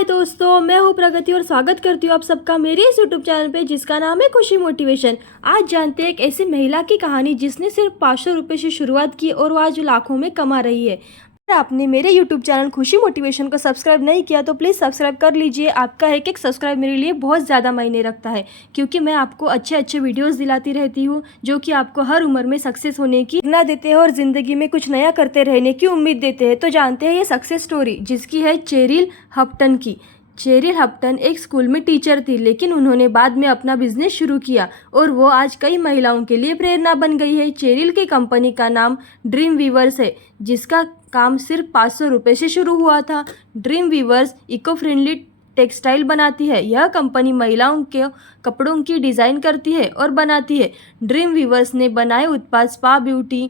हाय दोस्तों, मैं हूँ प्रगति और स्वागत करती हूँ आप सबका मेरे इस यूट्यूब चैनल पे जिसका नाम है खुशी मोटिवेशन। आज जानते हैं एक ऐसी महिला की कहानी जिसने सिर्फ 500 रुपये से शुरुआत की और वो आज लाखों में कमा रही है। अगर आपने मेरे यूट्यूब चैनल खुशी मोटिवेशन को सब्सक्राइब नहीं किया तो प्लीज़ सब्सक्राइब कर लीजिए। आपका एक सब्सक्राइब मेरे लिए बहुत ज़्यादा मायने रखता है, क्योंकि मैं आपको अच्छे अच्छे वीडियोस दिलाती रहती हूँ जो कि आपको हर उम्र में सक्सेस होने की प्रेरणा देते हैं और ज़िंदगी में कुछ नया करते रहने की उम्मीद देते हैं। तो जानते हैं ये सक्सेस स्टोरी जिसकी है चेरिल हप्टन की। चेरिल हप्टन एक स्कूल में टीचर थी, लेकिन उन्होंने बाद में अपना बिजनेस शुरू किया और वो आज कई महिलाओं के लिए प्रेरणा बन गई है। चेरिल की कंपनी का नाम ड्रीम वीवर्स है, जिसका काम सिर्फ 500 रुपये से शुरू हुआ था। Dream Weavers eco friendly textile बनाती है। यह कंपनी महिलाओं के कपड़ों की डिज़ाइन करती है और बनाती है। ड्रीम वीवर्स ने बनाए उत्पाद स्पा ब्यूटी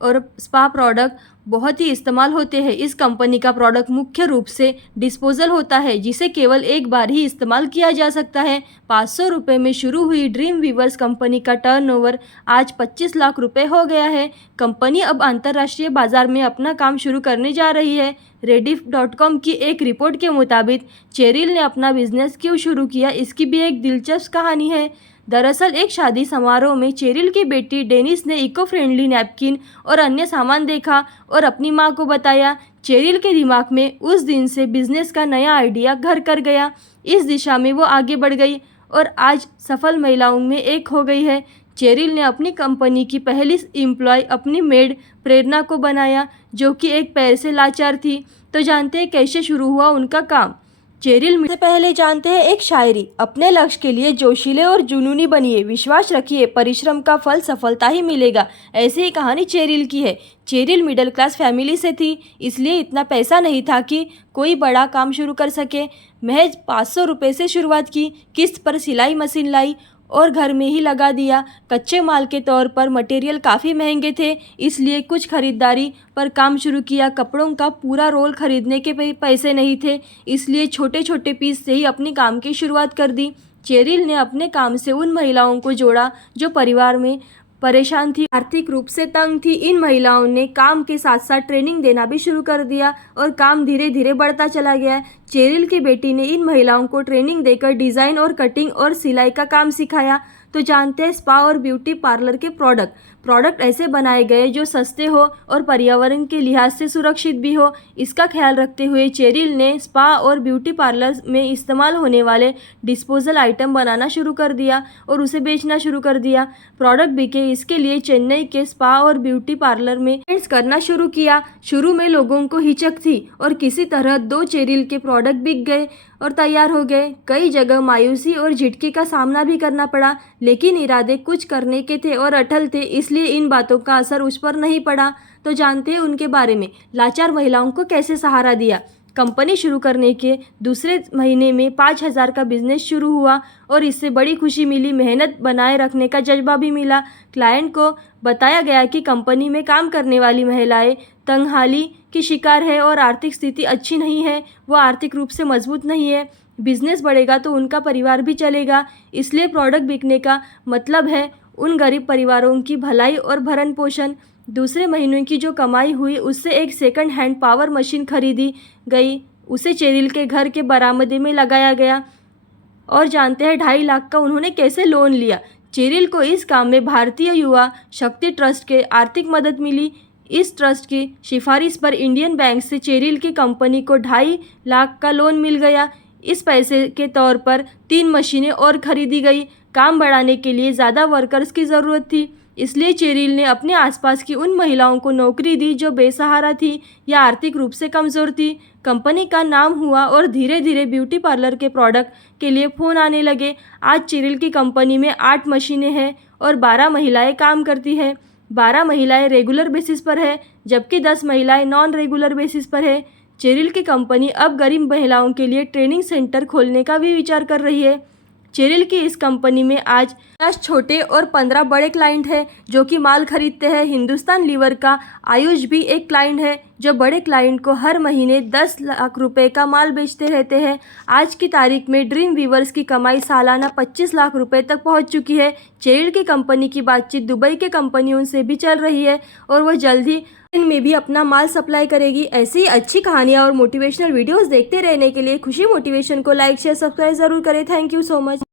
और स्पा प्रोडक्ट बहुत ही इस्तेमाल होते हैं। इस कंपनी का प्रोडक्ट मुख्य रूप से डिस्पोजल होता है, जिसे केवल एक बार ही इस्तेमाल किया जा सकता है। 500 रुपये में शुरू हुई ड्रीम वीवर्स कंपनी का टर्नओवर आज 25 लाख रुपए हो गया है। कंपनी अब अंतर्राष्ट्रीय बाजार में अपना काम शुरू करने जा रही है। Rediff.com की एक रिपोर्ट के मुताबिक चेरिल ने अपना बिजनेस क्यों शुरू किया, इसकी भी एक दिलचस्प कहानी है। दरअसल एक शादी समारोह में चेरिल की बेटी डेनिस ने इको फ्रेंडली नैपकिन और अन्य सामान देखा और अपनी मां को बताया। चेरिल के दिमाग में उस दिन से बिजनेस का नया आइडिया घर कर गया। इस दिशा में वो आगे बढ़ गई और आज सफल महिलाओं में एक हो गई है। चेरिल ने अपनी कंपनी की पहली एम्प्लॉय अपनी मेड प्रेरणा को बनाया, जो कि एक पैर से लाचार थी। तो जानते हैं कैसे शुरू हुआ उनका काम। चेरिल से पहले जानते हैं एक शायरी। अपने लक्ष्य के लिए जोशीले और जुनूनी बनिए, विश्वास रखिए, परिश्रम का फल सफलता ही मिलेगा। ऐसी ही कहानी चेरिल की है। चेरिल मिडिल क्लास फैमिली से थी, इसलिए इतना पैसा नहीं था कि कोई बड़ा काम शुरू कर सके। महज 500 रुपये से शुरुआत की, किस्त पर सिलाई मशीन लाई और घर में ही लगा दिया। कच्चे माल के तौर पर मटेरियल काफ़ी महंगे थे, इसलिए कुछ खरीदारी पर काम शुरू किया। कपड़ों का पूरा रोल खरीदने के पैसे नहीं थे, इसलिए छोटे छोटे पीस से ही अपनी काम की शुरुआत कर दी। चेरिल ने अपने काम से उन महिलाओं को जोड़ा जो परिवार में परेशान थी, आर्थिक रूप से तंग थी। इन महिलाओं ने काम के साथ साथ ट्रेनिंग देना भी शुरू कर दिया और काम धीरे धीरे बढ़ता चला गया। चेरिल की बेटी ने इन महिलाओं को ट्रेनिंग देकर डिज़ाइन और कटिंग और सिलाई का काम सिखाया। तो जानते हैं स्पा और ब्यूटी पार्लर के प्रोडक्ट ऐसे बनाए गए जो सस्ते हो और पर्यावरण के लिहाज से सुरक्षित भी हो। इसका ख्याल रखते हुए चेरिल ने स्पा और ब्यूटी पार्लर में इस्तेमाल होने वाले डिस्पोजल आइटम बनाना शुरू कर दिया और उसे बेचना शुरू कर दिया। प्रोडक्ट बिके, इसके लिए चेन्नई के स्पा और ब्यूटी पार्लर में इवेंट्स करना शुरू किया। शुरू में लोगों को हिचक थी और किसी तरह 2 चेरिल के प्रोडक्ट बिक गए और तैयार हो गए। कई जगह मायूसी और झिटकी का सामना भी करना पड़ा, लेकिन इरादे कुछ करने के थे और अटल थे, इसलिए इन बातों का असर उस पर नहीं पड़ा। तो जानते हैं उनके बारे में। लाचार महिलाओं को कैसे सहारा दिया। कंपनी शुरू करने के दूसरे महीने में 5,000 का बिजनेस शुरू हुआ और इससे बड़ी खुशी मिली। मेहनत बनाए रखने का जज्बा भी मिला। क्लाइंट को बताया गया कि कंपनी में काम करने वाली महिलाएं तंगहाली की शिकार है और आर्थिक स्थिति अच्छी नहीं है, वो आर्थिक रूप से मजबूत नहीं है। बिजनेस बढ़ेगा तो उनका परिवार भी चलेगा, इसलिए प्रोडक्ट बिकने का मतलब है उन गरीब परिवारों की भलाई और भरण पोषण। दूसरे महीने की जो कमाई हुई उससे एक सेकंड हैंड पावर मशीन खरीदी गई, उसे चेरिल के घर के बरामदे में लगाया गया। और जानते हैं 2.5 लाख का उन्होंने कैसे लोन लिया। चेरिल को इस काम में भारतीय युवा शक्ति ट्रस्ट के आर्थिक मदद मिली। इस ट्रस्ट की सिफारिश पर इंडियन बैंक से चेरिल की कंपनी को 2.5 लाख का लोन मिल गया। इस पैसे के तौर पर 3 मशीनें और खरीदी गई। काम बढ़ाने के लिए ज़्यादा वर्कर्स की ज़रूरत थी, इसलिए चेरिल ने अपने आसपास की उन महिलाओं को नौकरी दी जो बेसहारा थी या आर्थिक रूप से कमज़ोर थी। कंपनी का नाम हुआ और धीरे धीरे ब्यूटी पार्लर के प्रोडक्ट के लिए फ़ोन आने लगे। आज चेरिल की कंपनी में 8 मशीनें हैं और 12 महिलाएं काम करती हैं। 12 महिलाएं रेगुलर बेसिस पर है, जबकि 10 महिलाएं नॉन रेगुलर बेसिस पर है। चेरिल की कंपनी अब गरीब महिलाओं के लिए ट्रेनिंग सेंटर खोलने का भी विचार कर रही है। चेरिल की इस कंपनी में आज 10 छोटे और 15 बड़े क्लाइंट हैं जो कि माल खरीदते हैं। हिंदुस्तान लीवर का आयुष भी एक क्लाइंट है जो बड़े क्लाइंट को हर महीने 10 लाख रुपए का माल बेचते रहते हैं। आज की तारीख में ड्रीम वीवर्स की कमाई सालाना 25 लाख रुपए तक पहुंच चुकी है। चेरिल की कंपनी की बातचीत दुबई के कंपनियों से भी चल रही है और वो जल्द ही में भी अपना माल सप्लाई करेगी। ऐसी ही अच्छी कहानियाँ और मोटिवेशनल वीडियोस देखते रहने के लिए खुशी मोटिवेशन को लाइक शेयर सब्सक्राइब जरूर करें। Thank you so much.